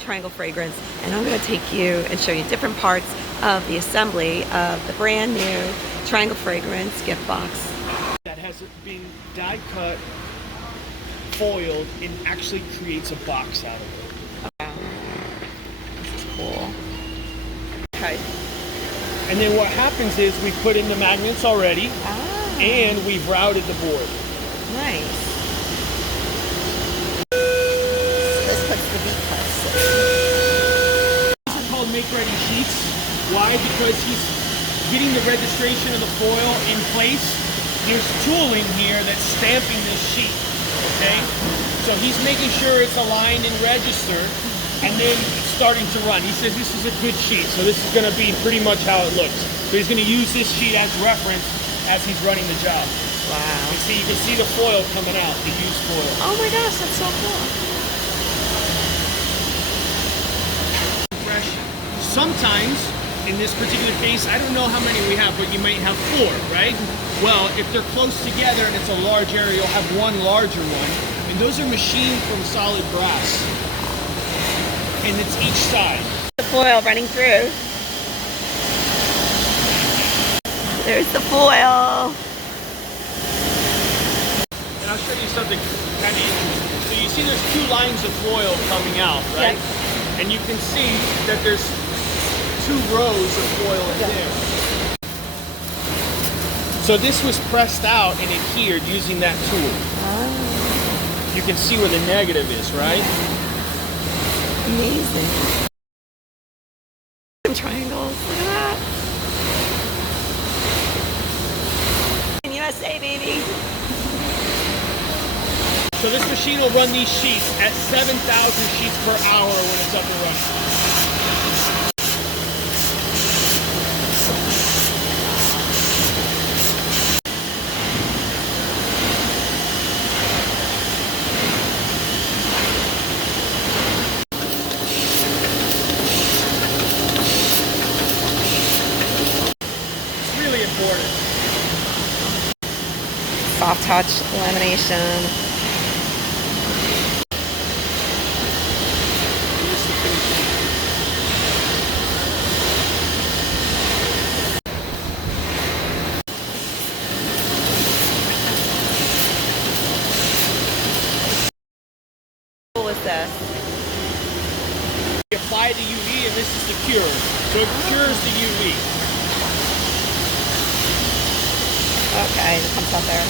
Triangle fragrance, and I'm going to take you and show you different parts of the assembly of the brand new Triangle fragrance gift box. That has been die cut, foiled, and actually creates a box out of it. Wow. This is cool. Okay. And then what happens is we put in the magnets already, and we've routed the board. Nice. This puts the beat cuts. These are called make-ready sheets. Why? Because he's getting the registration of the foil in place. There's tooling here that's stamping this sheet, okay? So he's making sure it's aligned and registered, and then it's starting to run. He says this is a good sheet, so this is gonna be pretty much how it looks. So he's gonna use this sheet as reference as he's running the job. Wow. You can see the foil coming out, the used foil. Oh my gosh, that's so cool. Fresh. Sometimes, in this particular case, I don't know how many we have, but you might have 4, right? Well, if they're close together and it's a large area, you'll have one larger one. And those are machined from solid brass. And it's each side. The foil running through. There's the foil. And I'll show you something kind of interesting. So you see there's 2 lines of foil coming out, right? Yes. And you can see that there's 2 rows of foil in there. So this was pressed out and adhered using that tool. Oh. You can see where the negative is, right? Amazing. Triangles. Look at that. USA, baby. So this machine will run these sheets at 7,000 sheets per hour when it's up and running. It's really important. Soft touch lamination. What was this? We apply the UV, and this is the cure. So it cures the UV. Okay, it comes out there.